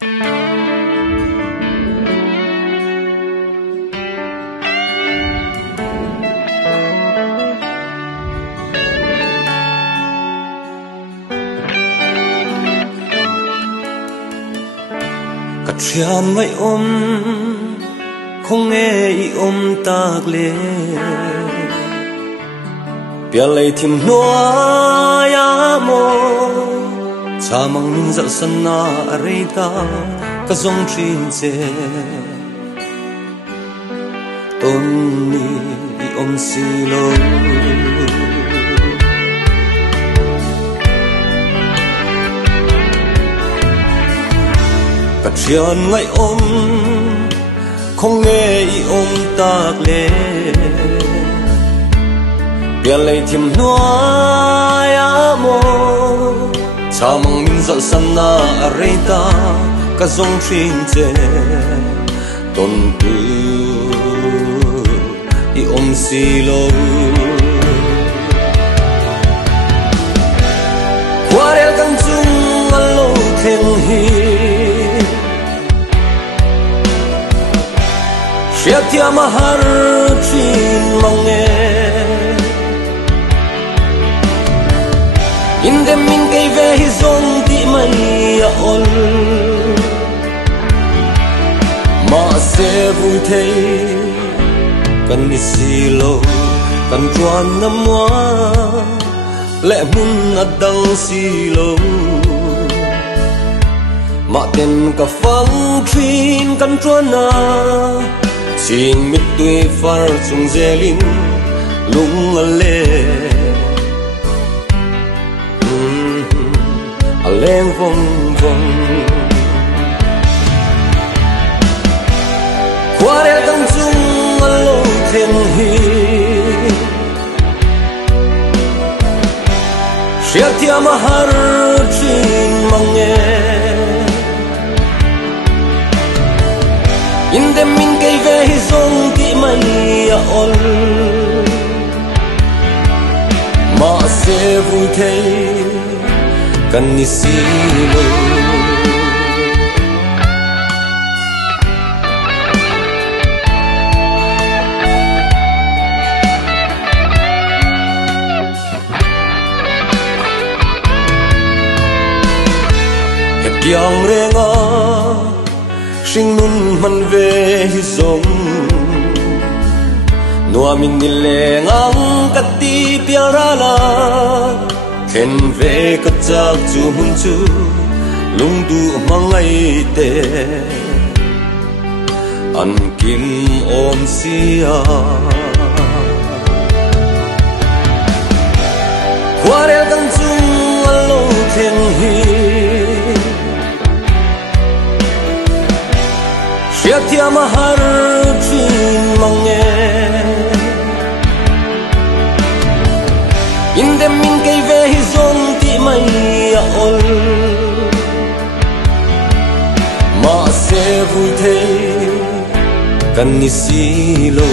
Trian ngay không nghe ý tạc lệ bia lấy thêm noa ya mo cha mang min dal san na rei ta ka zong trin che ton ni si lo trian ngay không nghe ý tạc lệ bia lấy thêm noa ya mo cha mang min dal san na rei ta ka zong trin che ton tu i si lo Warel kan chung alo theng hi Siya tia mahar chin mange Inde min kay ve hi zong ti mai a ol Ma se vui thei kan ni silo kan chuan na moa lệ mun adang silo Ma ten ka phang trin kan chuan na Xin mit tui far chung zelin lung ale aleng vong vong Kware tang chung alo theng hi Sia tia mahar chin mange Inde min kay ve hi zong ti mai a ol Ma se vui thei kan ni silo Hep yang renga Sing nun man ve hi zong Noa min nileng ang kati piarala Khen ve ka chak chu hun chu Lung du mangai te An kim om siya Kwarel kang chung alo theng hi Siya tia mahar chin mange Inde min kay ve hi zong ti mai a ol Ma se vui thei kan ni silo